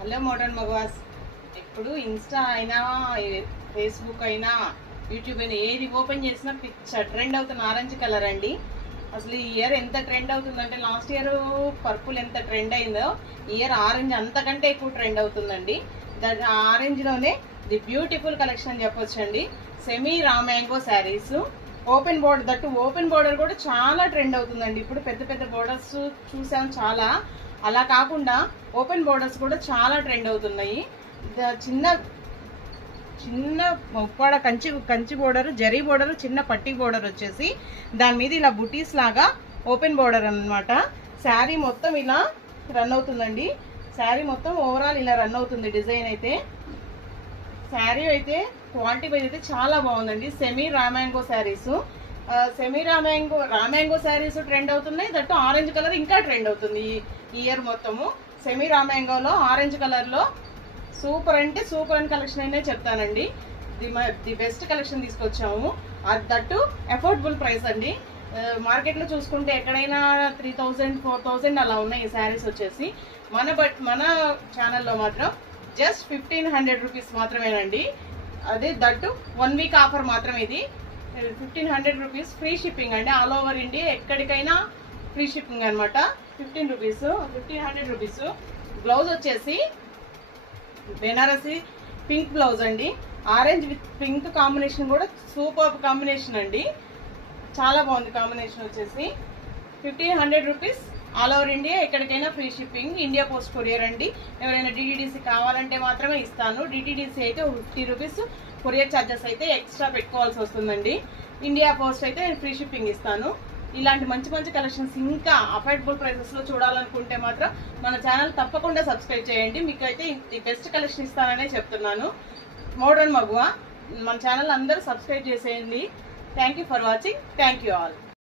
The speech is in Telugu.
Hello modern మగవాస్. ఇప్పుడు ఇన్స్టా అయినా ఫేస్బుక్ అయినా యూట్యూబ్ అయినా ఏది ఓపెన్ చేసినా ట్రెండ్ అవుతున్న ఆరెంజ్ కలర్ అండి. అసలు ఈ ఇయర్ ఎంత ట్రెండ్ అవుతుందంటే లాస్ట్ ఇయర్ పర్పుల్ ఎంత ట్రెండ్ అయిందో ఈ ఇయర్ ఆరెంజ్ అంతకంటే ఎక్కువ ట్రెండ్ అవుతుందండి. ఆరెంజ్ లోనే ది బ్యూటిఫుల్ కలెక్షన్ అని చెప్పొచ్చండి. Semi raw mango saris open border, that open border కూడా చాలా ట్రెండ్ అవుతుందండి. ఇప్పుడు పెద్ద పెద్ద బోర్డర్స్ చూసాం చాలా, అలా కాకుండా ఓపెన్ బోర్డర్స్ కూడా చాలా ట్రెండ్ అవుతున్నాయి. చిన్న చిన్న ఉప్పాడ కంచి బోర్డర్, జరీ బోర్డర్, చిన్న పట్టి బోర్డర్ వచ్చేసి దాని మీద ఇలా బుటీస్ లాగా ఓపెన్ బోర్డర్ అన్నమాట. శారీ మొత్తం ఇలా రన్ అవుతుందండి. శారీ మొత్తం ఓవరాల్ ఇలా రన్ అవుతుంది. డిజైన్ అయితే శారీ అయితే క్వాలిటీ వైజ్ అయితే చాలా బాగుందండి. Semi raw mango saris, semi raw mango saris trend అవుతున్నాయి. దట్టు ఆరెంజ్ కలర్ ఇంకా ట్రెండ్ అవుతుంది ఈ ఇయర్ మొత్తము. సెమీ రామ్యాంగోలో ఆరెంజ్ కలర్ లో సూపర్ అంటే సూపర్ అని కలెక్షన్ అయినా చెప్తానండి. ది బెస్ట్ కలెక్షన్ తీసుకొచ్చాము. దట్టు అఫోర్డబుల్ ప్రైస్ అండి. మార్కెట్ లో చూసుకుంటే ఎక్కడైనా 3000 4000 అలా ఉన్నాయి ఈ శారీస్ వచ్చేసి. మన ఛానల్లో మాత్రం జస్ట్ 1500 రూపీస్ మాత్రమేనండి. అదే దట్టు 1 వీక్ ఆఫర్ మాత్రమే. ఇది 1500 రూపీస్ ఫ్రీ షిప్పింగ్ అండి. ఆల్ ఓవర్ ఇండియా ఎక్కడికైనా ఫ్రీ షిప్పింగ్ అనమాట. 1500 రూపీస్. బ్లౌజ్ వచ్చేసి బెనారసి పింక్ బ్లౌజ్ అండి. ఆరెంజ్ విత్ పింక్ కాంబినేషన్ కూడా సూపర్ కాంబినేషన్ అండి. చాలా బాగుంది కాంబినేషన్ వచ్చేసి. 1500 రూపీస్ ఆల్ ఓవర్ ఇండియా ఎక్కడికైనా free shipping. India post courier అండి. ఎవరైనా డిటిడిసి కావాలంటే మాత్రమే ఇస్తాను. డిటిడిసి అయితే 50 రూపీస్, కొరియర్ ఛార్జెస్ అయితే ఎక్స్ట్రా పెట్టుకోవాల్సి వస్తుందండి. ఇండియా పోస్ట్ అయితే నేను ఫ్రీ షిప్పింగ్ ఇస్తాను. ఇలాంటి మంచి మంచి కలెక్షన్స్ ఇంకా అఫోర్డబుల్ ప్రైసెస్ లో చూడాలనుకుంటే మాత్రం మన ఛానల్ తప్పకుండా సబ్స్క్రైబ్ చేయండి. మీకు అయితే ది బెస్ట్ కలెక్షన్ ఇస్తాననే చెప్తున్నాను. మోడర్న్ మగువ మన ఛానల్ అందరూ సబ్స్క్రైబ్ చేసేయండి. Thank you for watching. Thank you all.